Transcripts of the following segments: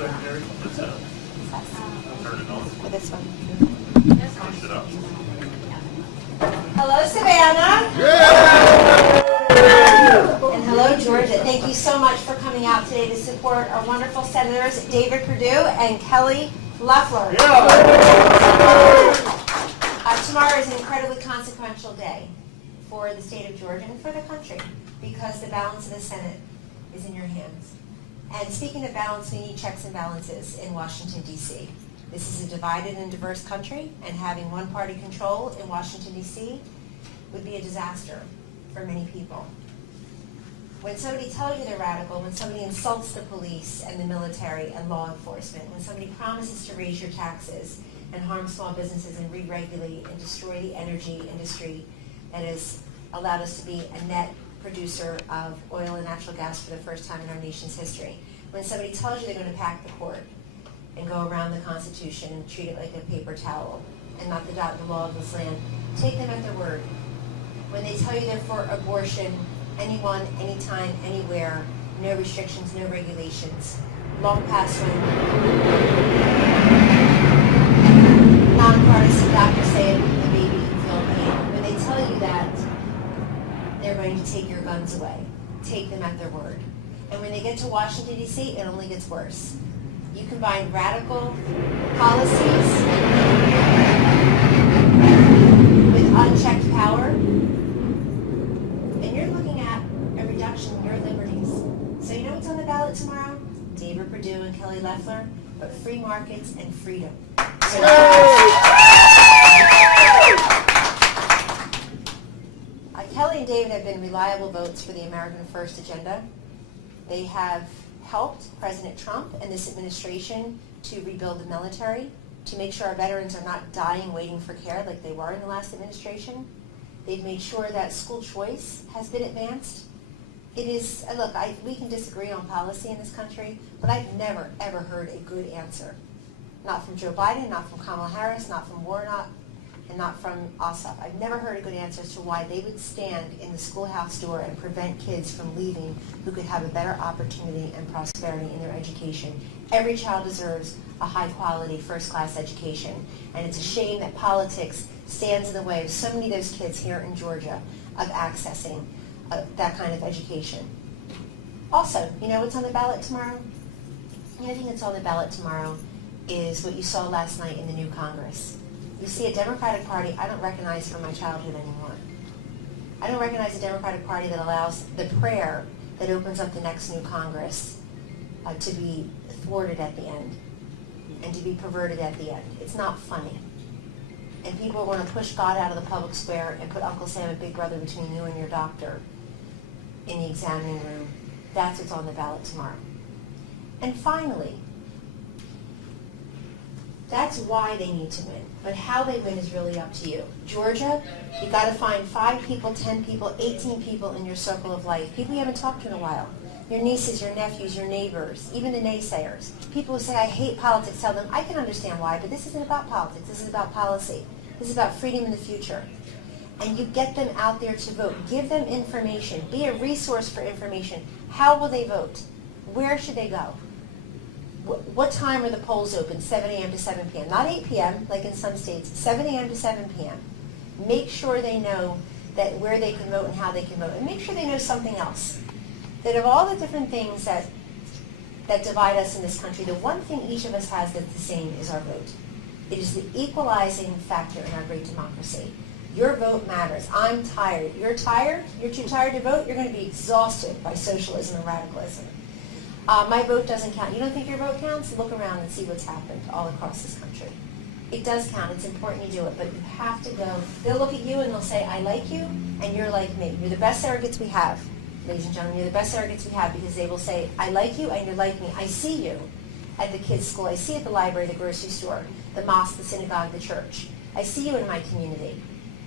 Secretary? Turn it on. For this one. Push it up. Hello, Savannah. And hello, Georgia. Thank you so much for coming out today to support our wonderful senators, David Perdue and Kelly Loeffler. Tomorrow is an incredibly consequential day for the state of Georgia and for the country because the balance of the Senate is in your hands. And speaking of balance, we need checks and balances in Washington, D.C. This is a divided and diverse country, and having one-party control in Washington, D.C. would be a disaster for many people. When somebody tells you they're radical, when somebody insults the police and the military and law enforcement, when somebody promises to raise your taxes and harm small businesses and re-regulate and destroy the energy industry that has allowed us to be a net producer of oil and natural gas for the first time in our nation's history. When somebody tells you they're going to pack the court and go around the Constitution and treat it like a paper towel and not the dot in the law of this land, take them at their word. When they tell you they're for abortion, anyone, anytime, anywhere, no restrictions, no regulations, long past when nonpartisan doctors say the baby can feel pain. When they tell you that they're going to take your guns away, take them at their word. And when they get to Washington, D.C., it only gets worse. You combine radical policies with unchecked power, and you're looking at a reduction in your liberties. So you know what's on the ballot tomorrow? David Perdue and Kelly Loeffler, but free markets and freedom. Kelly and David have been reliable votes for the American First agenda. They have helped President Trump and this administration to rebuild the military, to make sure our veterans are not dying waiting for care like they were in the last administration. They've made sure that school choice has been advanced. It is, look, we can disagree on policy in this country, but I've never, ever heard a good answer. Not from Joe Biden, not from Kamala Harris, not from Warnock, and not from Ossoff. I've never heard a good answer as to why they would stand in the schoolhouse door and prevent kids from leaving who could have a better opportunity and prosperity in their education. Every child deserves a high-quality, first-class education, and it's a shame that politics stands in the way of so many of those kids here in Georgia of accessing that kind of education. Also, you know what's on the ballot tomorrow? The other thing that's on the ballot tomorrow is what you saw last night in the new Congress. You see a Democratic Party I don't recognize from my childhood anymore. I don't recognize a Democratic Party that allows the prayer that opens up the next new Congress to be thwarted at the end and to be perverted at the end. It's not funny. And people want to push God out of the public square and put Uncle Sam and Big Brother between you and your doctor in the examining room. That's what's on the ballot tomorrow. And finally, that's why they need to win. But how they win is really up to you. Georgia, you got to find 5 people, 10 people, 18 people in your circle of life. People you haven't talked to in a while. Your nieces, your nephews, your neighbors, even the naysayers. People who say, I hate politics, tell them, I can understand why, but this isn't about politics. This is about policy. This is about freedom in the future. And you get them out there to vote. Give them information. Be a resource for information. How will they vote? Where should they go? What time are the polls open? 7 a.m. to 7 p.m. Not 8 p.m. like in some states. 7 a.m. to 7 p.m. Make sure they know that where they can vote and how they can vote. And make sure they know something else. That of all the different things that divide us in this country, the one thing each of us has that's the same is our vote. It is the equalizing factor in our great democracy. Your vote matters. I'm tired. You're tired? You're too tired to vote? You're going to be exhausted by socialism and radicalism. My vote doesn't count. You don't think your vote counts? Look around and see what's happened all across this country. It does count. It's important you do it, but you have to go. They'll look at you and they'll say, I like you, and you're like me. You're the best surrogates we have, ladies and gentlemen. You're the best surrogates we have because they will say, I like you, and you're like me. I see you at the kids' school. I see you at the library, the grocery store, the mosque, the synagogue, the church. I see you in my community.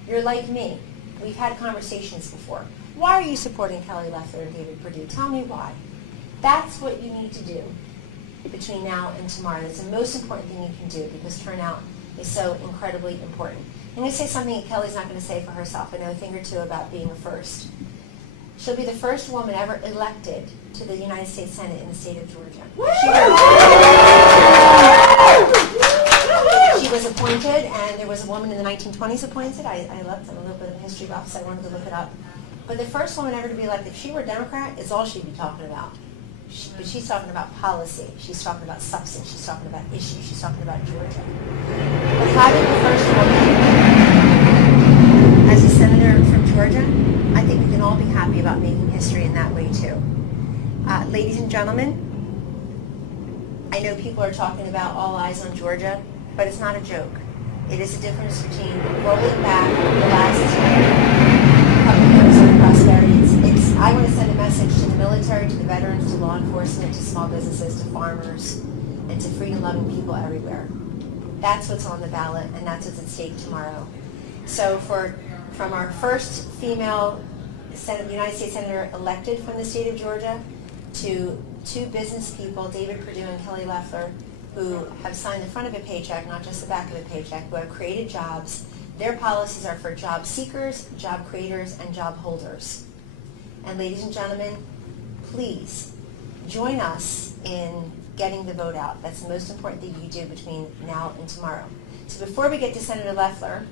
You're like me. We've had conversations before. Why are you supporting Kelly Loeffler and David Perdue? Tell me why. That's what you need to do between now and tomorrow. That's the most important thing you can do because turnout is so incredibly important. I'm going to say something that Kelly's not going to say for herself. I know a thing or two about being a first. She'll be the first woman ever elected to the United States Senate in the state of Georgia. county's appointed. I looked at a little bit of history buff, so I wanted to look it up. But the first woman ever to be elected, if she were a Democrat, it's all she'd be talking about. But she's talking about policy. She's talking about substance. She's talking about issues. She's talking about Georgia. But having the first woman as a senator from Georgia, I think we can all be happy about making history in that way too. Ladies and gentlemen, I know people are talking about all eyes on Georgia, but it's not a joke. It is a difference between rolling back the last couple years of prosperity. I want to send a message to the military, to the veterans, to law enforcement, to small businesses, to farmers, and to freedom-loving people everywhere. That's what's on the ballot, and that's what's at stake tomorrow. So from our first female United States Senator elected from the state of Georgia to two business people, David Perdue and Kelly Loeffler, who have signed the front of a paycheck, not just the back of a paycheck, who have created jobs. Their policies are for job seekers, job creators, and job holders. And ladies and gentlemen, please join us in getting the vote out. That's the most important thing you do between now and tomorrow. So before we get to Senator Loeffler,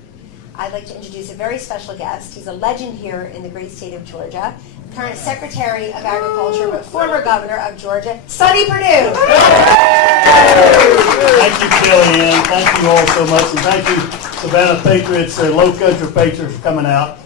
I'd like to introduce a very special guest. He's a legend here in the great state of Georgia, current Secretary of Agriculture, but former Governor of Georgia, Sonny Perdue. Thank you, Kellyanne. Thank you all so much. And thank you, Savannah Patriots, Low Country Patriots, for coming out.